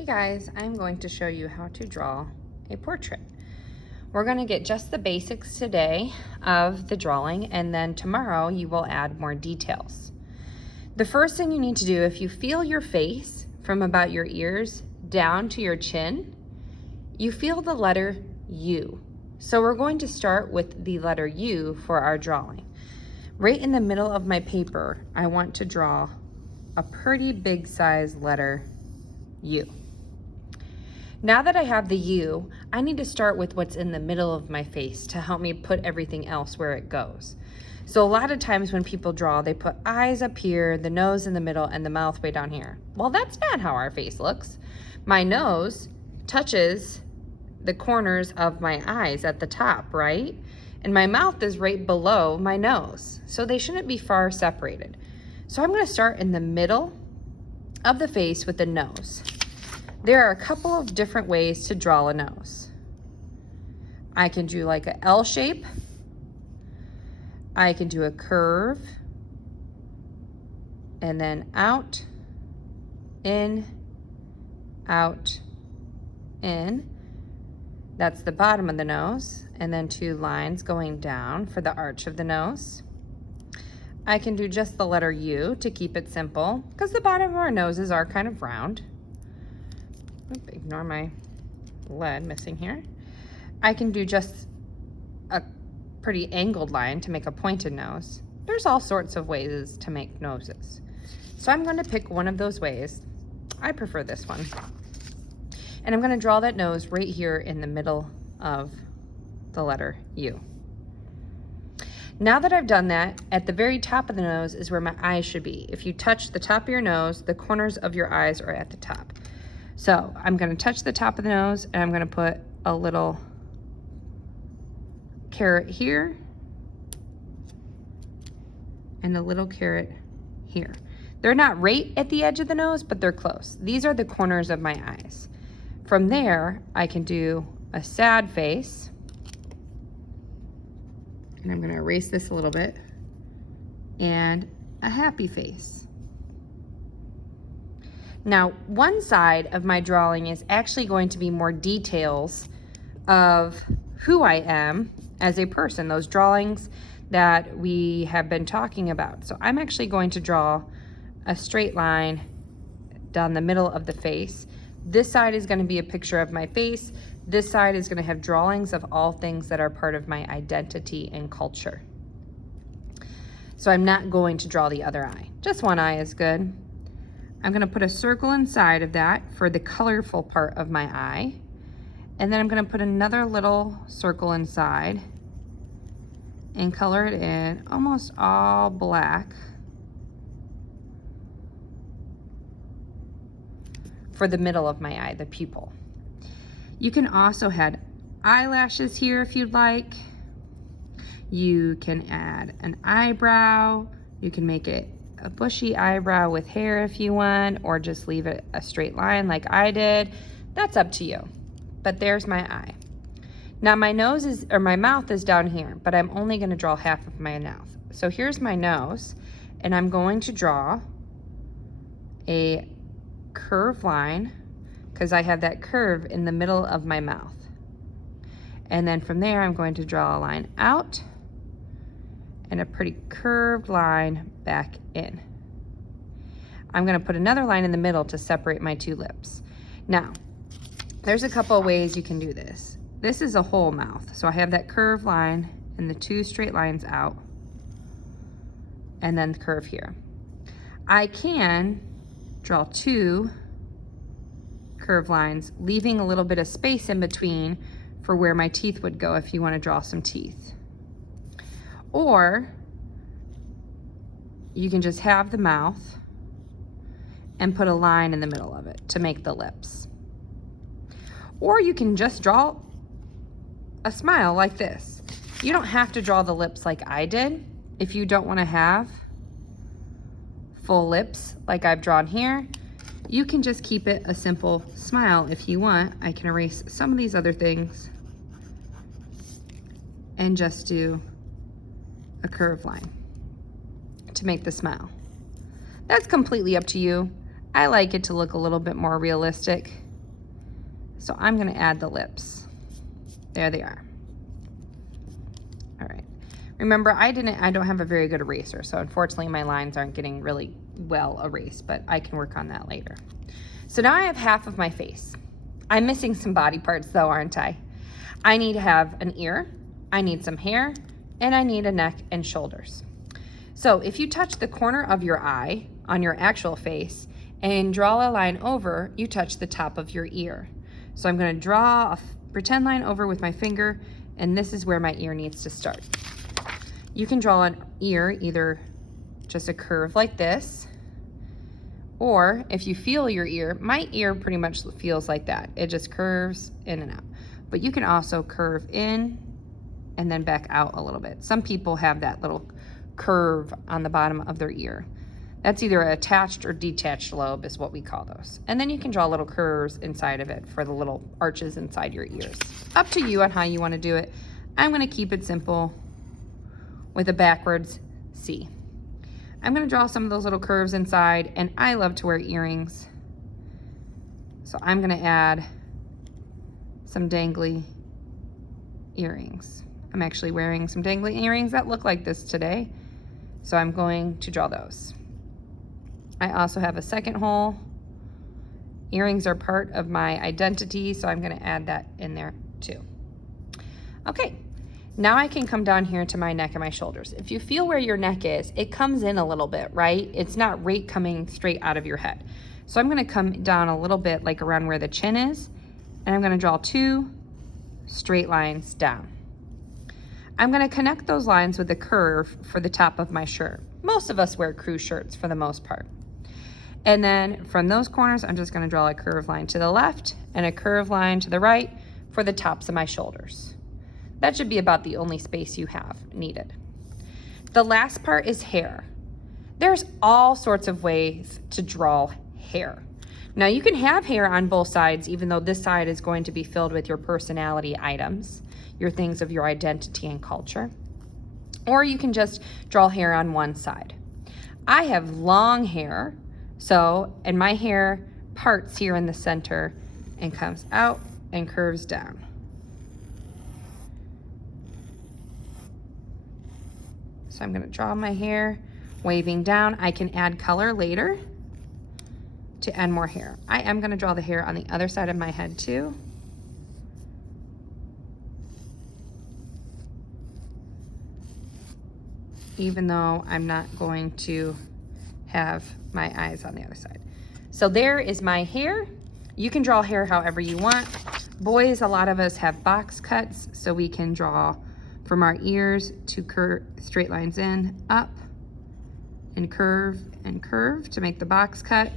Hey guys, I'm going to show you how to draw a portrait. We're going to get just the basics today of the drawing, and then tomorrow you will add more details. The first thing you need to do, if you feel your face from about your ears down to your chin, you feel the letter U. So we're going to start with the letter U for our drawing. Right in the middle of my paper, I want to draw a pretty big size letter U. Now that I have the U, I need to start with what's in the middle of my face to help me put everything else where it goes. So a lot of times when people draw, they put eyes up here, the nose in the middle, and the mouth way down here. Well, that's not how our face looks. My nose touches the corners of my eyes at the top, right? And my mouth is right below my nose. So they shouldn't be far separated. So I'm gonna start in the middle of the face with the nose. There are a couple of different ways to draw a nose. I can do like a L shape. I can do a curve. And then out, in, out, in. That's the bottom of the nose. And then two lines going down for the arch of the nose. I can do just the letter U to keep it simple, because the bottom of our noses are kind of round. Ignore my lead missing here. I can do just a pretty angled line to make a pointed nose. There's all sorts of ways to make noses. So I'm going to pick one of those ways. I prefer this one. And I'm going to draw that nose right here in the middle of the letter U. Now that I've done that, at the very top of the nose is where my eyes should be. If you touch the top of your nose, the corners of your eyes are at the top. So I'm going to touch the top of the nose, and I'm going to put a little caret here and a little caret here. They're not right at the edge of the nose, but they're close. These are the corners of my eyes. From there, I can do a sad face. And I'm going to erase this a little bit. And a happy face. Now, one side of my drawing is actually going to be more details of who I am as a person, those drawings that we have been talking about. So I'm actually going to draw a straight line down the middle of the face. This side is going to be a picture of my face. This side is going to have drawings of all things that are part of my identity and culture. So I'm not going to draw the other eye. Just one eye is good. I'm going to put a circle inside of that for the colorful part of my eye. And then I'm going to put another little circle inside and color it in almost all black for the middle of my eye, the pupil. You can also add eyelashes here if you'd like. You can add an eyebrow. You can make it a bushy eyebrow with hair if you want, or just leave it a straight line like I did. That's up to you. But there's my eye. Now my nose is, or my mouth is down here, but I'm only going to draw half of my mouth. So here's my nose, and I'm going to draw a curved line because I have that curve in the middle of my mouth. And then from there, I'm going to draw a line out and a pretty curved line back in. I'm going to put another line in the middle to separate my two lips. Now, there's a couple of ways you can do this. This is a whole mouth. So I have that curved line and the two straight lines out, and then the curve here. I can draw two curved lines, leaving a little bit of space in between for where my teeth would go if you want to draw some teeth. Or you can just have the mouth and put a line in the middle of it to make the lips. Or you can just draw a smile like this. You don't have to draw the lips like I did if you don't want to have full lips like I've drawn here. You can just keep it a simple smile if you want. I can erase some of these other things and just do a curved line to make the smile. That's completely up to you. I like it to look a little bit more realistic. So I'm gonna add the lips. There they are. All right. Remember, I don't have a very good eraser, so unfortunately my lines aren't getting really well erased, but I can work on that later. So now I have half of my face. I'm missing some body parts though, aren't I? I need to have an ear, I need some hair, and I need a neck and shoulders. So if you touch the corner of your eye on your actual face and draw a line over, you touch the top of your ear. So I'm gonna draw a pretend line over with my finger, and this is where my ear needs to start. You can draw an ear either just a curve like this, or if you feel your ear, my ear pretty much feels like that. It just curves in and out. But you can also curve in and then back out a little bit. Some people have that little curve on the bottom of their ear. That's either an attached or detached lobe is what we call those. And then you can draw little curves inside of it for the little arches inside your ears. Up to you on how you want to do it. I'm going to keep it simple with a backwards C. I'm going to draw some of those little curves inside, and I love to wear earrings. So I'm going to add some dangly earrings. I'm actually wearing some dangly earrings that look like this today. So I'm going to draw those. I also have a second hole. Earrings are part of my identity, so I'm going to add that in there too. Okay, now I can come down here to my neck and my shoulders. If you feel where your neck is, it comes in a little bit, right? It's not right coming straight out of your head. So I'm going to come down a little bit like around where the chin is, and I'm going to draw 2 straight lines down. I'm going to connect those lines with a curve for the top of my shirt. Most of us wear crew shirts for the most part. And then from those corners, I'm just going to draw a curved line to the left and a curved line to the right for the tops of my shoulders. That should be about the only space you have needed. The last part is hair. There's all sorts of ways to draw hair. Now you can have hair on both sides, even though this side is going to be filled with your personality items, your things of your identity and culture. Or you can just draw hair on one side. I have long hair, and my hair parts here in the center and comes out and curves down. So I'm going to draw my hair waving down. I can add color later to add more hair. I am going to draw the hair on the other side of my head too. Even though I'm not going to have my eyes on the other side. So there is my hair. You can draw hair however you want. Boys, a lot of us have box cuts, so we can draw from our ears to straight lines in, up, and curve to make the box cut.